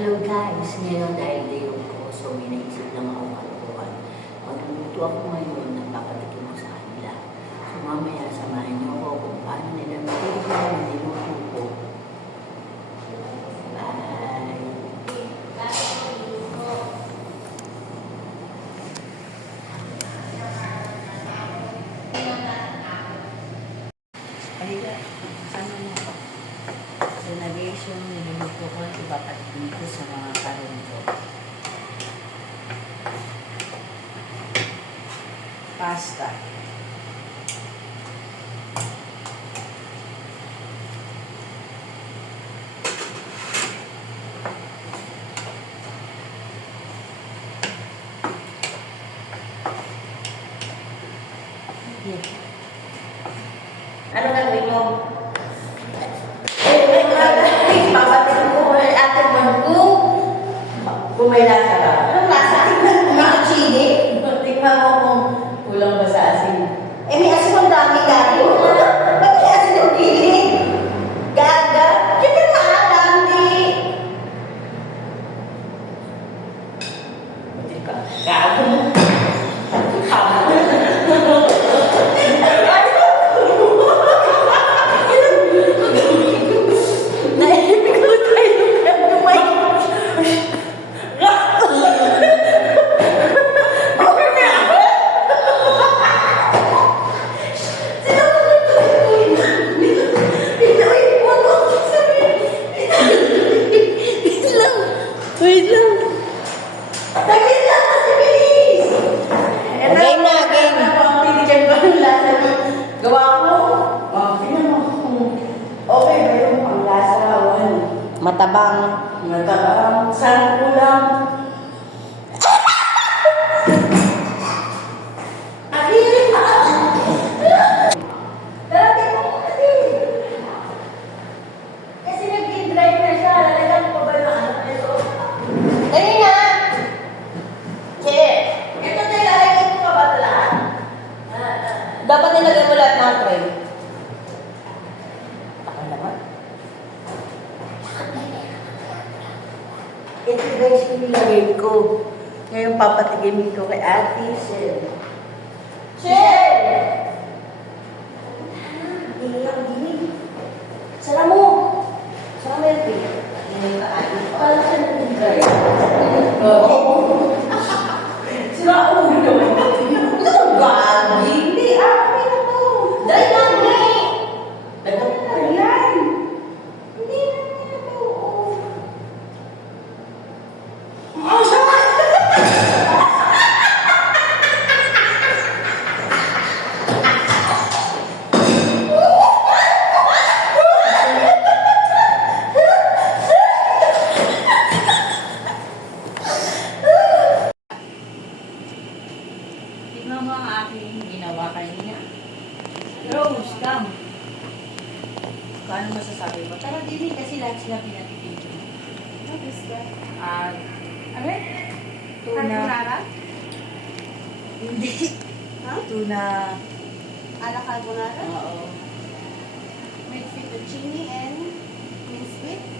Hello guys! Ngayon dahil dayon ko, so may naisip lang akong kalokohan. Magluluto ako ngayon ng papatikin ko sa kanila. So mamaya samahan niyo ako kung paano nila natutunan ang niluto ko. Bye! Halika, sana mo ako. So nag-iisyo niluluto ko at ipapatikin ko sa mga karon ko. Pasta. Ano gagawin mo? Papatikin ko kung ate mo kung may lasa ba. Anong lasa? May chili? Tingnan mo kung kulang ba sa asin. Eh, may asin ang dami gayo. Ba't may asin ang chili? Gaga? Siyempre dami. Gago mo. Wait lang. Tagin lang kasi bilis. Okay na, game. Titigan ko ang lasa ng gawa ko. Tingnan mo. Okay, mayroon pang lasa. Matabang. Matabang. Saan kulang? Akili pa. Dati mo kasi. Kasi nag-drive na siya. Lalagyan ko ba yung ano? Dali na! Che! Ito na ilalagay ko pa ba ito lahat? Dapat nilagay mo lahat ng tray. Ako naman. Ito guys, yung nilagay ko. Ngayon papatigin ko kay Ate Shell. Shell! Hindi ako dinig. Sara mo! Sara mo yung pig. Parang siya nag-drive. Sira ulo naman. Ito ang gabi. Hindi, okay na to. Dahil lagi. Dagat na yan. Hindi na to. Tignan mo ang aking ginawa kanina. Rose, come. Kung ano masasabi mo? Tara, dili kasi lahat sila pinatipid. What is that? Ano? Tuna. Carbonara? Hindi. Ha? Tuna. Ala carbonara? Oo. With fettuccine and minced meat?